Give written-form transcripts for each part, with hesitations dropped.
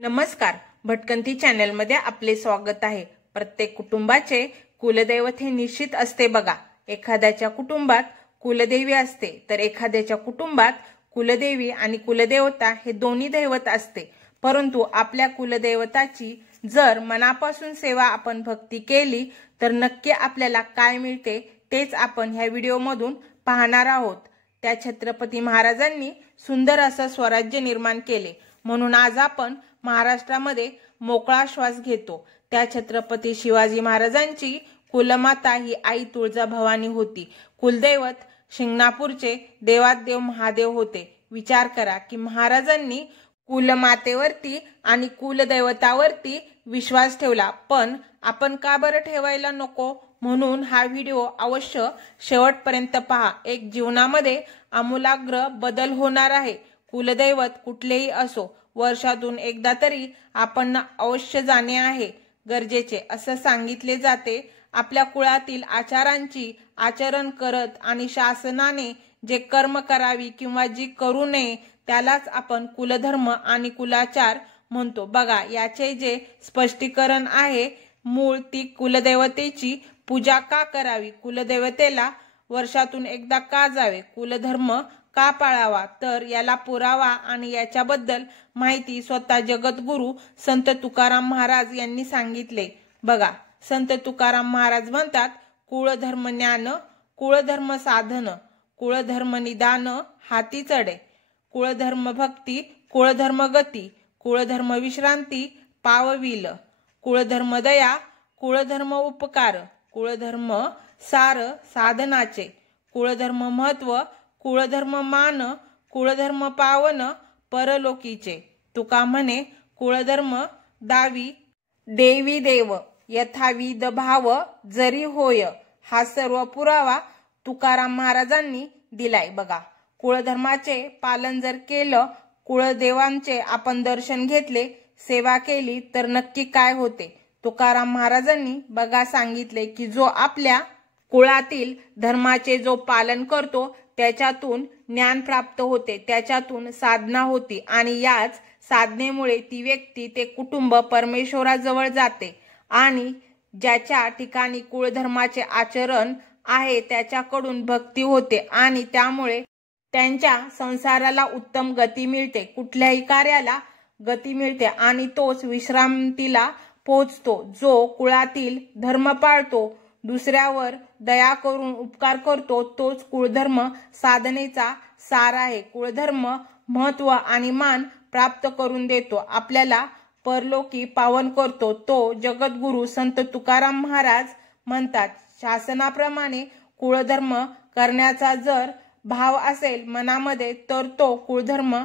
नमस्कार, भटकंती चॅनल मध्ये आपले स्वागत आहे। प्रत्येक कुटुंबाचे कुलदैवत हे निश्चित असते बघा। एखाद्याच्या कुटुंबात कुलदेवी असते तर एखाद्याच्या कुटुंबात कुलदेवी आणि कुलदेवता हे दोन्ही दैवत असते। परंतु आपल्या कुलदैवताची जर मनापासून सेवा आपण भक्ती केली तर नक्की आपल्याला काय मिळते तेच आपण ह्या व्हिडिओ मधून पाहणार आहोत। त्या छत्रपती महाराजांनी सुंदर असं स्वराज्य निर्माण केले, म्हणून आज आपण महाराष्ट्रामध्ये मोकळा श्वास घेतो। त्या छत्रपती शिवाजी महाराजांची कुलमाता ही आई तुळजाभवानी होती। कुलदैवत शिंगणापूरचे देवादेव महादेव होते। विचार करा की महाराजांनी कुलमातेवरती आणि कुलदैवतावरती विश्वास ठेवला, पण आपण का बरं ठेवायला नको? म्हणून हा व्हिडिओ अवश्य शेवटपर्यंत पहा। एक जीवनामध्ये आमूलाग्र बदल होणार आहे। कुलदैवत कुठलेही असो, वर्षातून एकदा तरी आपण अवश्य जाणे आहे गरजेचे असं सांगितले जाते। आपल्या कुळातील आचारांची आचरण करत आणि शासनाने जे कर्म करावी किंवा जी करू नये त्यालाच आपण कुलधर्म आणि कुलाचार म्हणतो बघा। याचे जे स्पष्टीकरण आहे, मूळ ती कुलदेवतेची पूजा का करावी, कुलदेवतेला वर्षातून एकदा का जावे, कुलधर्म का पाळावा, तर याला पुरावा आणि याच्याबद्दल माहिती स्वतः जगद्गुरु संत तुकाराम महाराज यांनी सांगितले बघा। संत तुकाराम महाराज म्हणतात, कुळधर्म ज्ञान, कुळधर्म साधन, कुळधर्म निदान हाती चढे, कुळधर्म भक्ती, कुळधर्म गती, कुळधर्म विश्रांती पावविल, कुळधर्म दया, कुळधर्म उपकार, कुळधर्म सार साधनाचे, कुळधर्म महत्व, कुळधर्म मान, कुळधर्म पावन परलोकीचे। तुका म्हणे कुळधर्म दावी देवी देव, यथाविध भाव जरी होय। हा सर्व पुरावा तुकाराम महाराजांनी दिलाय बघा। कुळधर्माचे पालन जर केलं, कुळदेवांचे आपण दर्शन घेतले, सेवा केली तर नक्की काय होते? तुकाराम महाराजांनी बघा सांगितले की जो आपल्या कुळातील धर्माचे जो पालन करतो त्याच्यातून ज्ञान प्राप्त होते, त्याच्यातून साधना होती आणि याच साधनेमुळे ती व्यक्ती ते कुटुंब परमेश्वराजवळ जाते आणि ज्याच्या ठिकाणी कुळधर्माचे आचरण आहे त्याच्याकडून भक्ती होते आणि त्यामुळे त्यांच्या संसाराला उत्तम गती मिळते, कुठल्याही कार्याला गती मिळते आणि तोच विश्रांतीला पोहोचतो। जो कुळातील धर्म पाळतो, दुसऱ्यावर दया करून उपकार करतो, तोच कुळधर्म साधनेचा सार आहे। कुळधर्म महत्व आणि मान प्राप्त करून देतो, आपल्याला परलोकी पावन करतो। तो जगद्गुरु संत तुकाराम महाराज म्हणतात, शासनाप्रमाणे कुळधर्म करण्याचा जर भाव असेल मनामध्ये तर तो कुळधर्म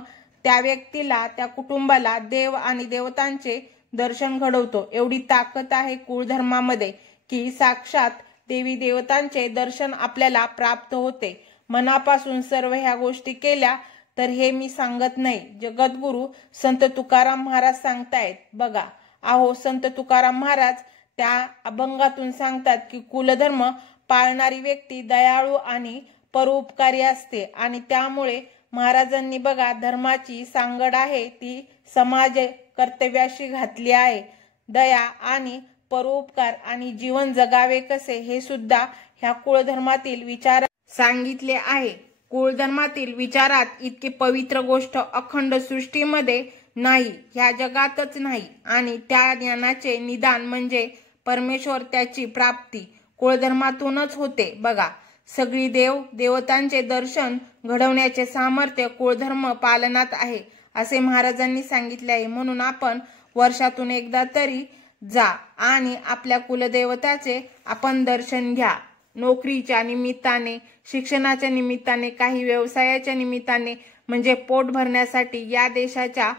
त्या व्यक्तीला, त्या कुटुंबाला देव आणि देवतांचे दर्शन घडवतो। एवढी ताकद आहे कुळधर्मामध्ये की साक्षात देवी देवतांचे दर्शन आपल्याला प्राप्त होते। मनापासून सर्व ह्या गोष्टी केल्या तर हे मी सांगत नाही, जगद्गुरु संत तुकाराम महाराज सांगतायत बघा। अहो, संत तुकाराम महाराज त्या अभंगातून सांगतात की कुलधर्म पाळणारी व्यक्ती दयाळू आणि परोपकारी असते आणि त्यामुळे महाराजांनी बघा धर्माची सांगड आहे ती समाज कर्तव्याशी घातली आहे। दया आणि परोपकार आणि जीवन जगावे कसे हे सुद्धा ह्या कुळधर्मातील विचार सांगितले आहे। कुळधर्मातील विचारात इतकी पवित्र गोष्ट अखंड सृष्टीमध्ये नाही, ह्या जगातच नाही आणि त्या ज्ञानाचे निदान म्हणजे परमेश्वर, त्याची प्राप्ती कुळधर्मातूनच होते बघा। सगळी देव देवतांचे दर्शन घडवण्याचे सामर्थ्य कुळधर्म पालनात आहे असे महाराजांनी सांगितले आहे। म्हणून आपण वर्षातून एकदा तरी जा आणि आपल्या कुलदेवताचे आपण दर्शन घ्या। नोकरीच्या निमित्ताने, शिक्षणाच्या निमित्ताने, काही व्यवसायाच्या निमित्ताने म्हणजे पोट भरण्यासाठी या देशाच्या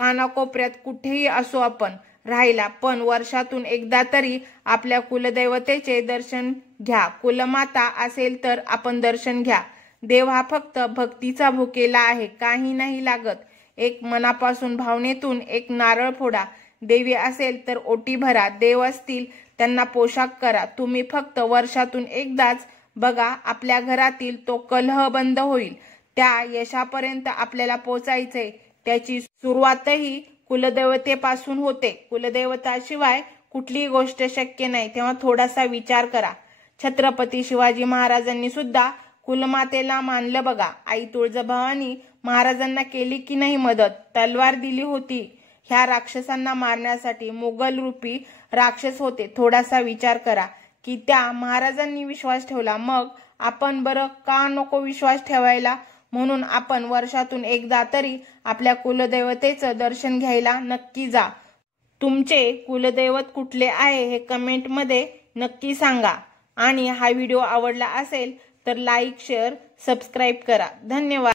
कानाकोपऱ्यात कुठेही असो आपण राहिला, पण वर्षातून एकदा तरी आपल्या कुलदैवतेचे दर्शन घ्या। कुलमाता असेल तर आपण दर्शन घ्या। देव हा फक्त भक्तीचा भुकेला आहे, काही नाही लागत। एक मनापासून भावनेतून एक नारळ फोडा, देवी असेल तर ओटी भरा, देव असतील त्यांना पोशाख करा। तुम्ही फक्त वर्षातून एकदाच बघा, आपल्या घरातील तो कलह बंद होईल। त्या यशापर्यंत आपल्याला पोचायचंय, त्याची सुरुवातही कुलदेवतेपासून होते. कुलदेवताशिवाय कुठलीही गोष्ट शक्य नाही. तेव्हा थोडासा विचार करा. छत्रपती शिवाजी महाराजांनी सुद्धा कुलमातेला मानलं बघा. आई तुळजाभवानी महाराजांना केली की नाही मदत? तलवार दिली होती ह्या राक्षसांना मारण्यासाठी. मोगल रूपी राक्षस होते. थोडासा विचार करा की त्या महाराजांनी विश्वास ठेवला, मग आपण बरं का नको विश्वास ठेवायला? म्हणून आपण वर्षातून एकदा तरी आपल्या कुलदेवतेचं दर्शन घ्यायला नक्की जा. तुमचे कुलदैवत कुठले आहे हे कमेंटमध्ये नक्की सांगा. आणि हा व्हिडिओ आवडला असेल तर लाईक, शेअर, सबस्क्राईब करा. धन्यवाद.